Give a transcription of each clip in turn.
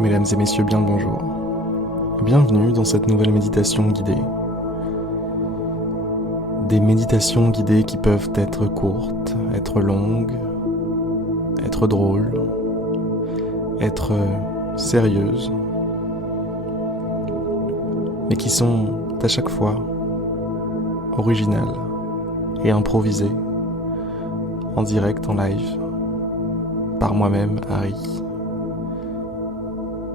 Mesdames et messieurs, bien le bonjour. Bienvenue dans cette nouvelle méditation guidée. Des méditations guidées qui peuvent être courtes, être longues, être drôles, être sérieuses, mais qui sont à chaque fois originales et improvisées, en direct, en live, par moi-même, Harry,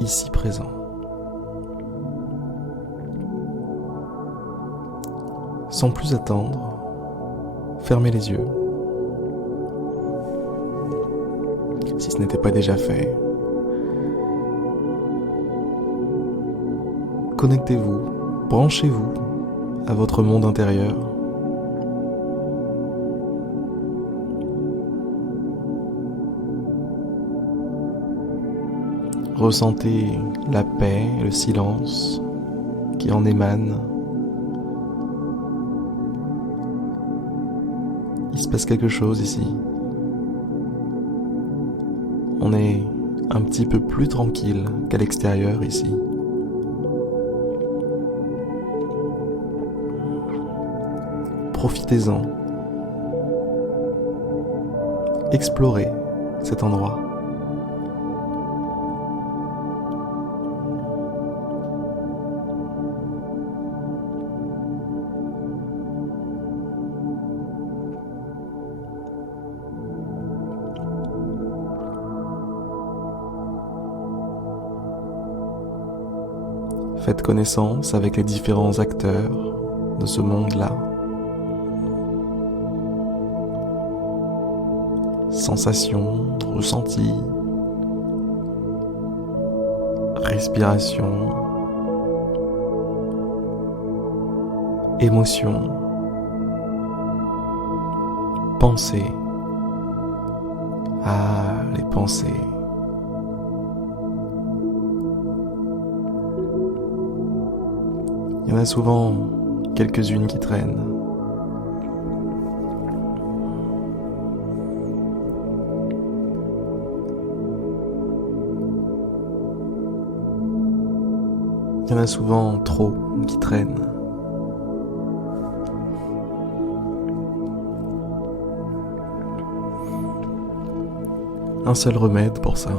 ici présent. Sans plus attendre, fermez les yeux, si ce n'était pas déjà fait. Connectez-vous, branchez-vous à votre monde intérieur. Ressentez la paix, le silence qui en émane. Il se passe quelque chose ici. On est un petit peu plus tranquille qu'à l'extérieur ici. Profitez-en. Explorez cet endroit. Faites connaissance avec les différents acteurs de ce monde-là. Sensations, ressentis, respiration, émotions, pensées. Ah, les pensées. Il y en a souvent quelques-unes qui traînent. Il y en a souvent trop qui traînent. Un seul remède pour ça.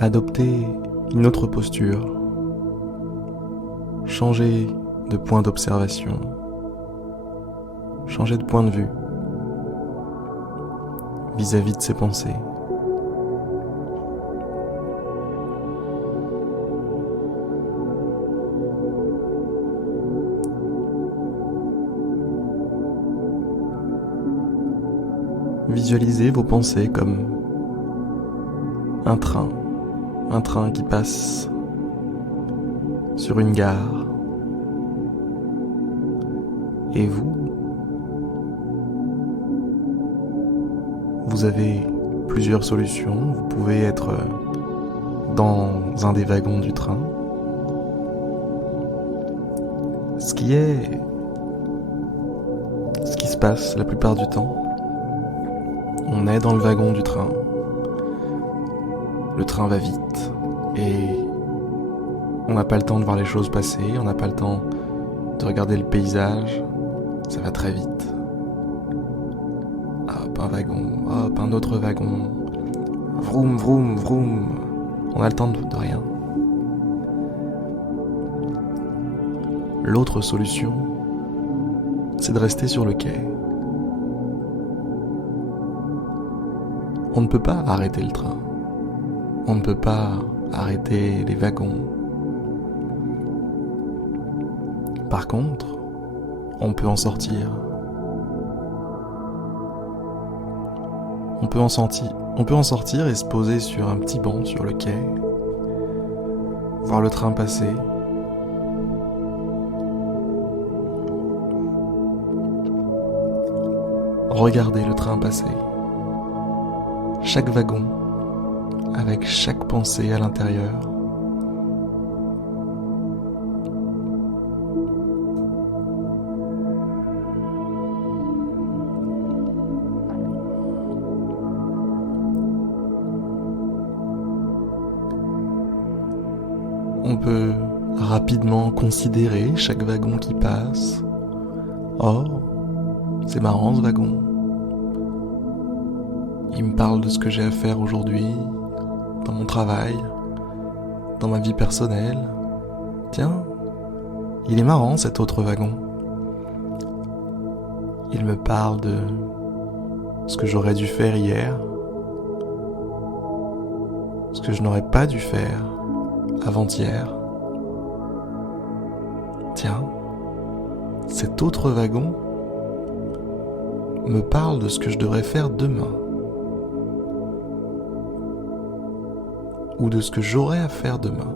Adopter une autre posture. Changer de point d'observation. Changer de point de vue vis-à-vis de ses pensées. Visualisez vos pensées comme un train qui passe sur une gare. Et vous avez plusieurs solutions. Vous pouvez être dans un des wagons du train. Ce qui se passe la plupart du temps, on est dans le wagon du train. Le train va vite et on n'a pas le temps de voir les choses passer, on n'a pas le temps de regarder le paysage, ça va très vite. Hop, un wagon, hop, un autre wagon, vroom, vroom, vroom, on a le temps de rien. L'autre solution, c'est de rester sur le quai. On ne peut pas arrêter le train. On ne peut pas arrêter les wagons. Par contre, on peut en sortir. On peut en sortir et se poser sur un petit banc sur le quai, voir le train passer. Regarder le train passer. Chaque wagon, avec chaque pensée à l'intérieur. On peut rapidement considérer chaque wagon qui passe. Oh, c'est marrant ce wagon. Il me parle de ce que j'ai à faire aujourd'hui, dans mon travail, dans ma vie personnelle. Tiens, il est marrant cet autre wagon. Il me parle de ce que j'aurais dû faire hier, ce que je n'aurais pas dû faire avant-hier. Tiens, cet autre wagon me parle de ce que je devrais faire demain, ou de ce que j'aurai à faire demain.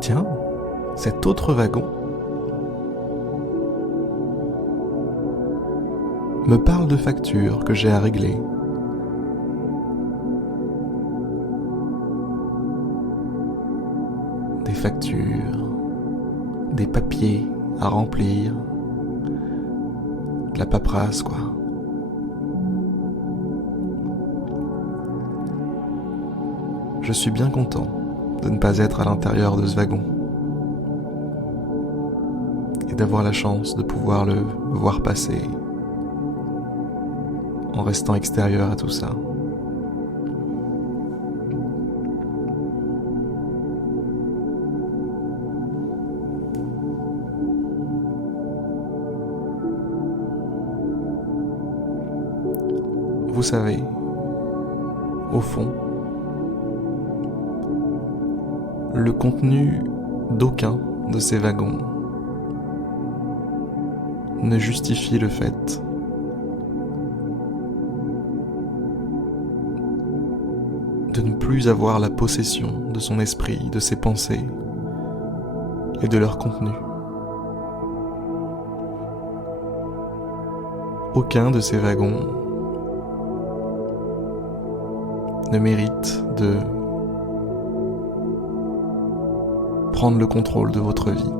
Tiens, cet autre wagon me parle de factures que j'ai à régler. Des factures, des papiers à remplir, de la paperasse quoi. Je suis bien content de ne pas être à l'intérieur de ce wagon et d'avoir la chance de pouvoir le voir passer en restant extérieur à tout ça. Vous savez, au fond, le contenu d'aucun de ces wagons ne justifie le fait de ne plus avoir la possession de son esprit, de ses pensées et de leur contenu. Aucun de ces wagons ne mérite de prendre le contrôle de votre vie.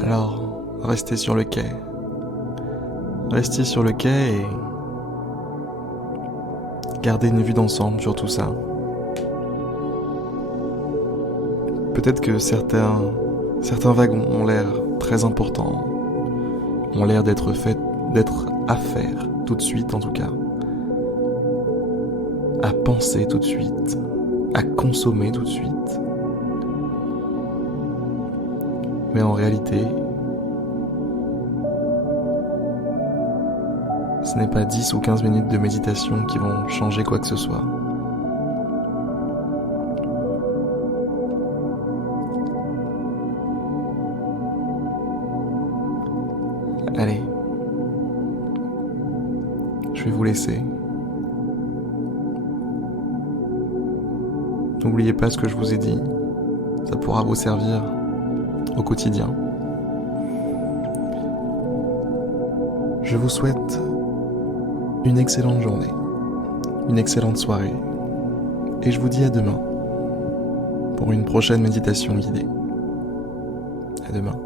Alors, restez sur le quai. Restez sur le quai et gardez une vue d'ensemble sur tout ça. Peut-être que certains wagons ont l'air très importants, ont l'air d'être à faire tout de suite en tout cas, à penser tout de suite, à consommer tout de suite. Mais en réalité, ce n'est pas 10 ou 15 minutes de méditation qui vont changer quoi que ce soit. Allez, je vais vous laisser. N'oubliez pas ce que je vous ai dit, ça pourra vous servir au quotidien. Je vous souhaite une excellente journée, une excellente soirée, et je vous dis à demain pour une prochaine méditation guidée. À demain.